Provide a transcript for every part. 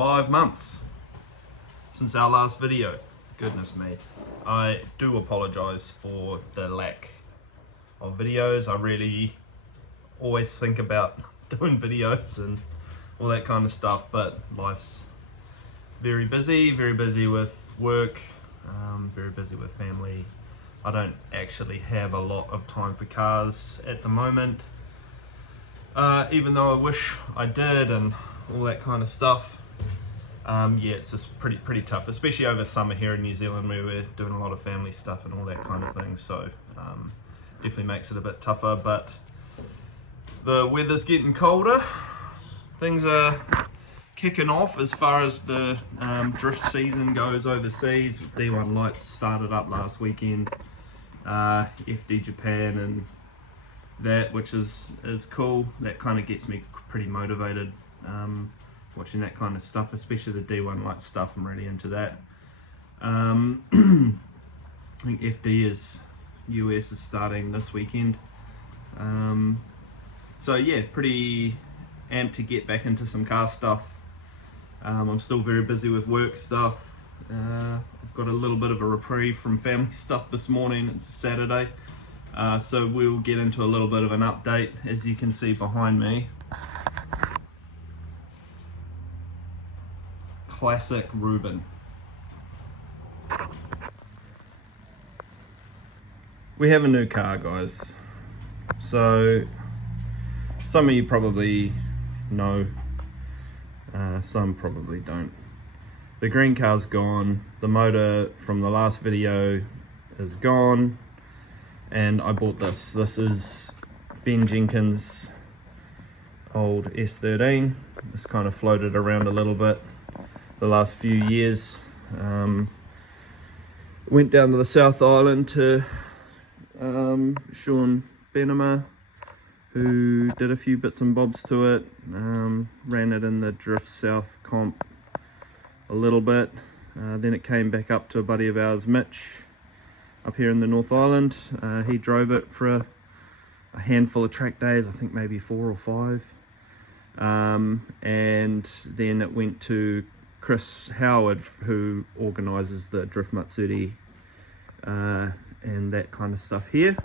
5 months since our last video. Goodness me. I do apologize for the lack of videos. I really always think about doing videos and all that kind of stuff, but life's very busy with work, very busy with family. I don't actually have a lot of time for cars at the moment, even though I wish I did and all that kind of stuff. Yeah, it's just pretty tough, especially over summer here in New Zealand where we're doing a lot of family stuff and all that kind of thing, so definitely makes it a bit tougher. But the weather's getting colder, things are kicking off as far as the drift season goes overseas. D1 Lights started up last weekend, FD Japan and that, which is cool. That kind of gets me pretty motivated, watching that kind of stuff, especially the D1 Lights stuff. I'm really into that. I think FD US is starting this weekend, so yeah, pretty amped to get back into some car stuff. I'm still very busy with work stuff. I've got a little bit of a reprieve from family stuff this morning. It's Saturday, so we'll get into a little bit of an update. As you can see behind me, classic Reuben. We have a new car, guys. So some of you probably know, some probably don't. The green car's gone, the motor from the last video is gone, and I bought this. This is Ben Jenkins' old S13. It's kind of floated around a little bit the last few years. Went down to the South Island to Sean Benema, who did a few bits and bobs to it, ran it in the Drift South comp a little bit, then it came back up to a buddy of ours, Mitch, up here in the North Island. He drove it for a handful of track days, I think maybe 4 or 5, and then it went to Chris Howard, who organises the Drift Matsuri and that kind of stuff here.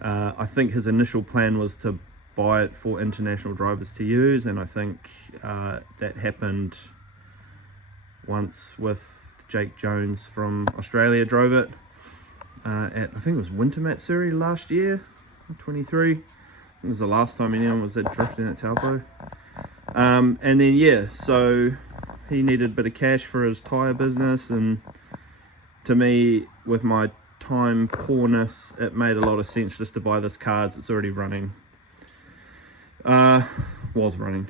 I think his initial plan was to buy it for international drivers to use, and I think that happened once with Jake Jones from Australia drove it at, I think it was Winter Matsuri last year, 23. I think it was the last time anyone was at drifting at Taupo. And then yeah, so he needed a bit of cash for his tyre business, and to me, with my time poorness, it made a lot of sense just to buy this car as it's already running. Was running.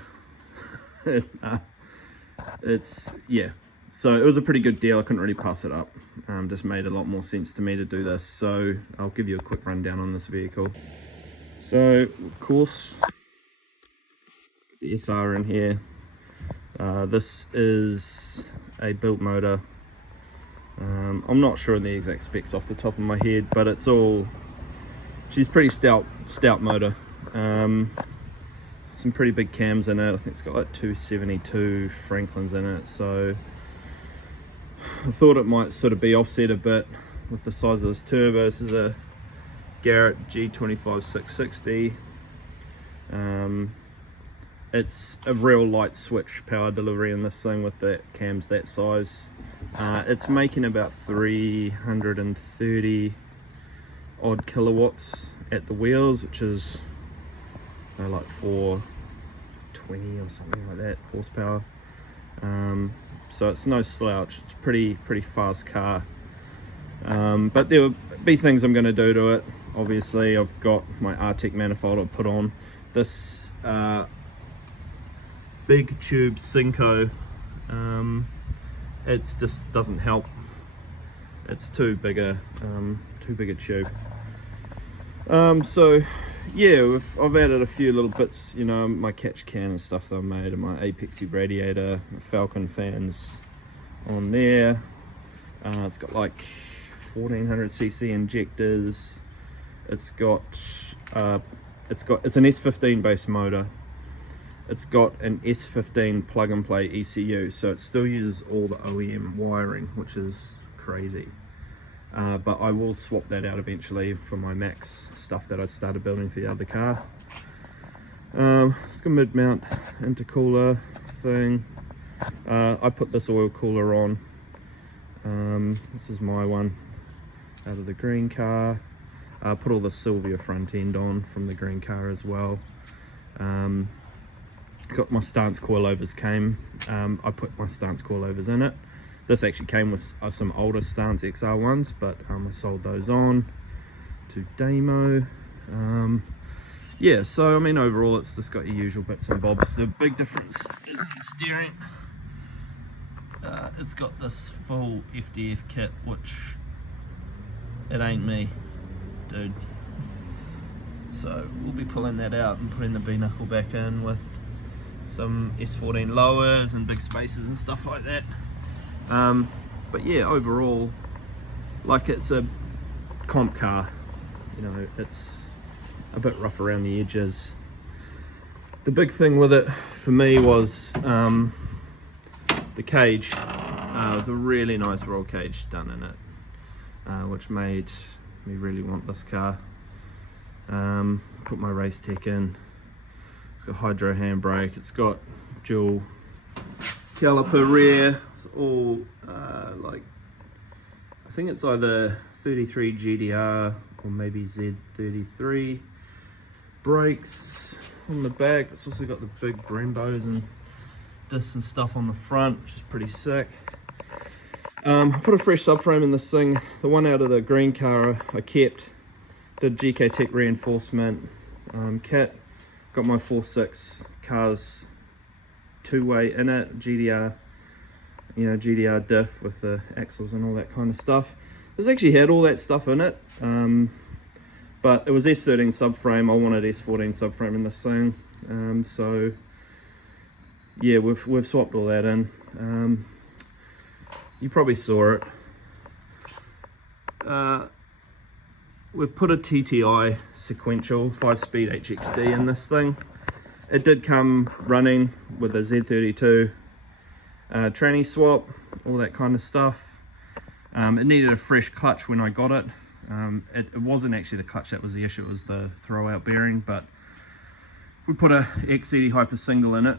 It's, yeah, so it was a pretty good deal. I couldn't really pass it up. Just made a lot more sense to me to do this, so I'll give you a quick rundown on this vehicle. So of course, the SR in here. This is a built motor. I'm not sure the exact specs off the top of my head, but it's all, she's pretty stout motor. Some pretty big cams in it. I think it's got like 272 Franklins in it, so I thought it might sort of be offset a bit with the size of this turbo. This is a Garrett G25 660. It's a real light switch power delivery in this thing with the cams that size. It's making about 330 odd kilowatts at the wheels, which is like 420 or something like that horsepower. So it's no slouch. It's a pretty fast car. But there will be things I'm going to do to it. Obviously, I've got my Artec manifold I'll put on. This big tube Cinco, it just doesn't help. It's too big a tube. So yeah, I've added a few little bits, you know, my catch can and stuff that I made, and my Apexy radiator, Falcon fans on there. It's got like 1400cc injectors. It's an S15 base motor. it's got an S15 plug and play ECU, so it still uses all the OEM wiring, which is crazy. But I will swap that out eventually for my Max stuff that I started building for the other car. It's got a mid-mount intercooler thing. I put this oil cooler on. This is my one out of the green car. I put all the Sylvia front end on from the green car as well. Got my stance coilovers came. I put my stance coilovers in it. This actually came with some older Stance XR ones, but I sold those on to Damo. Yeah, so I mean overall it's just got your usual bits and bobs. The big difference is in the steering. It's got this full FDF kit, which it ain't me, dude. So we'll be pulling that out and putting the B-knuckle back in with some S14 lowers and big spacers and stuff like that. But yeah, overall, like, it's a comp car, you know, it's a bit rough around the edges. The big thing with it for me was the cage. It was a really nice roll cage done in it, which made me really want this car. Put my race tech in. It's got hydro handbrake, it's got dual caliper rear. It's all like, I think it's either 33 GDR or maybe Z33 brakes on the back. It's also got the big Brembos and discs and stuff on the front, which is pretty sick. I put a fresh subframe in this thing. The one out of the green car I kept. Did GK Tech reinforcement kit. Got my 4.6 cars two-way in it, GDR, you know, GDR diff with the axles and all that kind of stuff. This actually had all that stuff in it, but it was S13 subframe. I wanted S14 subframe in this thing, so yeah, we've swapped all that in. You probably saw it. We've put a TTI sequential 5-speed HXD in this thing. It did come running with a Z32 tranny swap, all that kind of stuff. It needed a fresh clutch when I got it. It wasn't actually the clutch that was the issue, it was the throwout bearing, but we put a XCD Hyper single in it.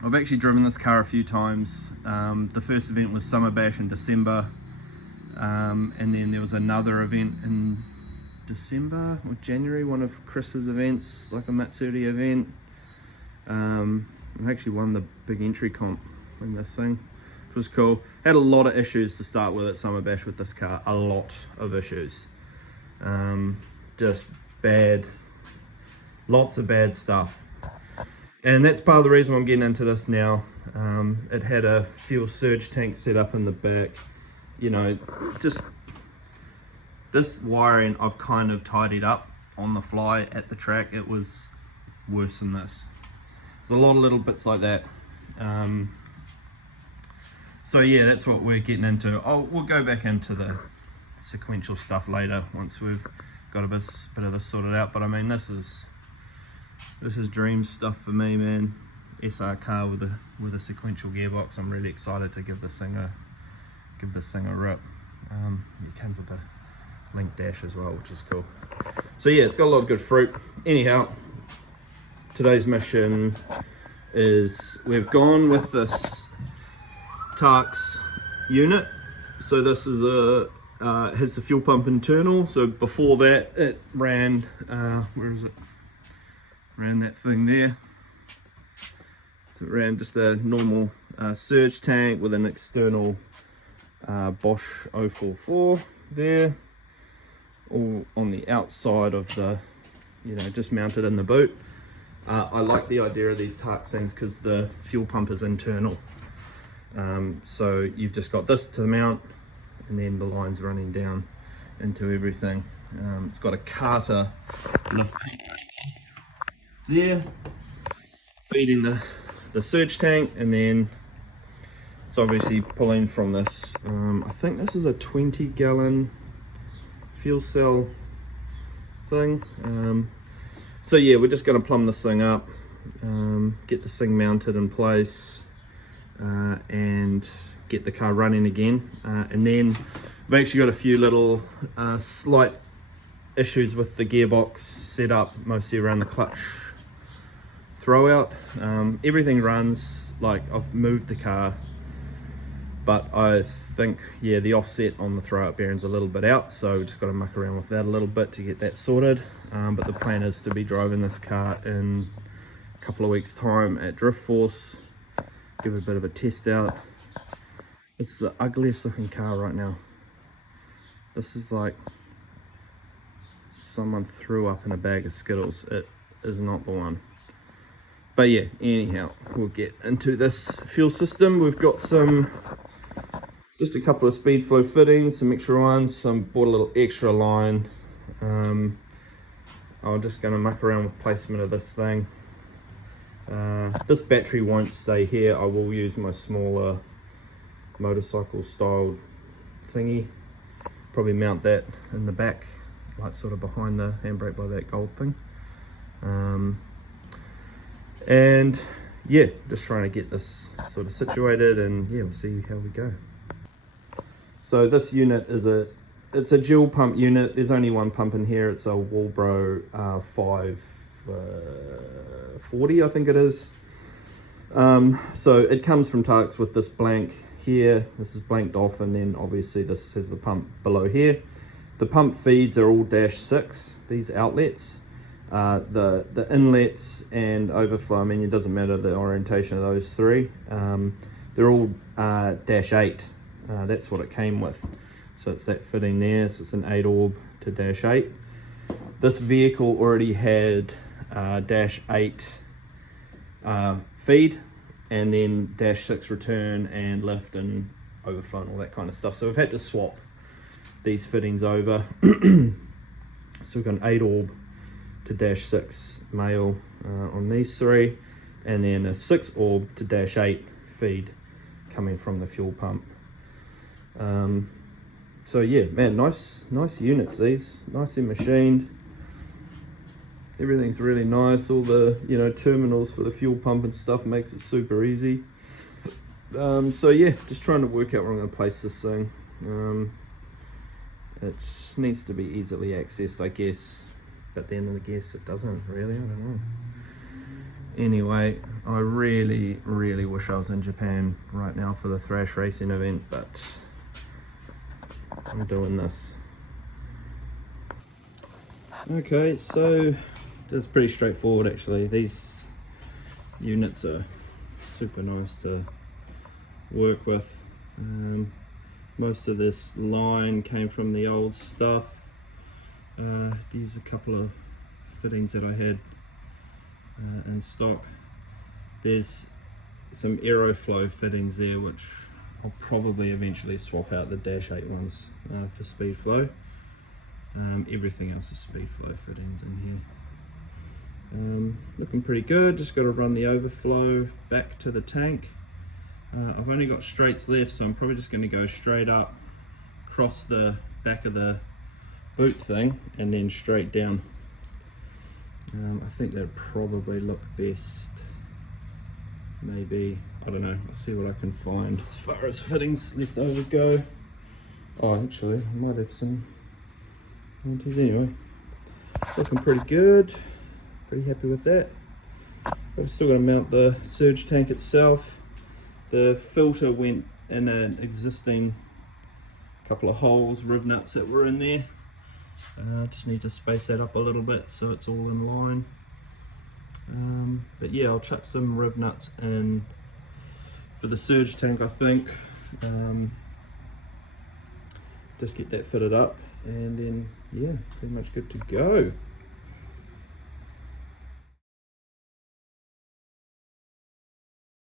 I've actually driven this car a few times. The first event was Summer Bash in December. And then there was another event in December or January, one of Chris's events, like a Matsuri event. I actually won the big entry comp in this thing, which was cool. Had a lot of issues to start with at Summer Bash with this car, a lot of issues. Just bad, lots of bad stuff. And that's part of the reason I'm getting into this now. It had a fuel surge tank set up in the back. You know, just this wiring I've kind of tidied up on the fly at the track. It was worse than this. There's a lot of little bits like that. So yeah, that's what we're getting into. We'll go back into the sequential stuff later once we've got a bit of this sorted out. But I mean, this is dream stuff for me, man. SR car with a sequential gearbox. I'm really excited to give this thing a rip. It comes with a link dash as well, which is cool. So yeah, it's got a lot of good fruit. Anyhow, today's mission is we've gone with this Tarx unit. So this is has the fuel pump internal. So before that it ran where is it? Ran that thing there. So it ran just a normal surge tank with an external Bosch 044 there, all on the outside of the, you know, just mounted in the boot. I like the idea of these Tarx things because the fuel pump is internal. So you've just got this to the mount and then the lines running down into everything. It's got a Carter lift paint there feeding the surge tank, and then it's obviously pulling from this, I think this is a 20-gallon fuel cell thing. So yeah, we're just going to plumb this thing up, get this thing mounted in place, and get the car running again. And then I've actually got a few little slight issues with the gearbox setup, mostly around the clutch throwout. Everything runs, like I've moved the car, but I think, yeah, the offset on the throwout bearing's a little bit out, so just got to muck around with that a little bit to get that sorted. But the plan is to be driving this car in a couple of weeks time at Drift Force, give it a bit of a test out. It's the ugliest looking car right now. This is like someone threw up in a bag of Skittles. It is not the one. But yeah, anyhow, we'll get into this fuel system. We've got just a couple of speed flow fittings, some extra ones, bought a little extra line. I'm just going to muck around with placement of this thing. This battery won't stay here. I will use my smaller motorcycle style thingy. Probably mount that in the back, like sort of behind the handbrake by that gold thing. And yeah, just trying to get this sort of situated, and yeah, we'll see how we go. So this unit is it's a dual pump unit. There's only one pump in here. It's a Walbro 540, I think it is. So it comes from Tarks with this blank here. This is blanked off, and then obviously this has the pump below here. The pump feeds are all -6, these outlets. The inlets and overflow, I mean, it doesn't matter the orientation of those three. They're all -8. That's what it came with. So it's that fitting there. So it's an 8 orb to -8. This vehicle already had -8 feed, and then -6 return and lift and overflow and all that kind of stuff. So we've had to swap these fittings over. So we've got an 8 orb to -6 male on these three, and then a 6 orb to -8 feed coming from the fuel pump. So yeah, man, nice units these, nicely machined. Everything's really nice. All the, you know, terminals for the fuel pump and stuff makes it super easy. So yeah, just trying to work out where I'm going to place this thing. It needs to be easily accessed, I guess, but then I guess it doesn't really, I don't know. Anyway, I really wish I was in Japan right now for the Thrash racing event, but I'm doing this. Okay, so it's pretty straightforward actually. These units are super nice to work with. Most of this line came from the old stuff. Use a couple of fittings that I had in stock. There's some Aeroflow fittings there, which I'll probably eventually swap out the -8 ones for speed flow. Everything else is speed flow fittings in here. Looking pretty good. Just got to run the overflow back to the tank. I've only got straights left, so I'm probably just going to go straight up, cross the back of the boot thing, and then straight down. I think that'd probably look best. Maybe, I don't know, I'll see what I can find as far as fittings left over go. Oh, actually, I might have some warranties anyway. Looking pretty good, pretty happy with that. I've still got to mount the surge tank itself. The filter went in an existing couple of holes, rib nuts that were in there. Just need to space that up a little bit so it's all in line. But yeah, I'll chuck some rib nuts in for the surge tank, I think. Just get that fitted up, and then yeah, pretty much good to go.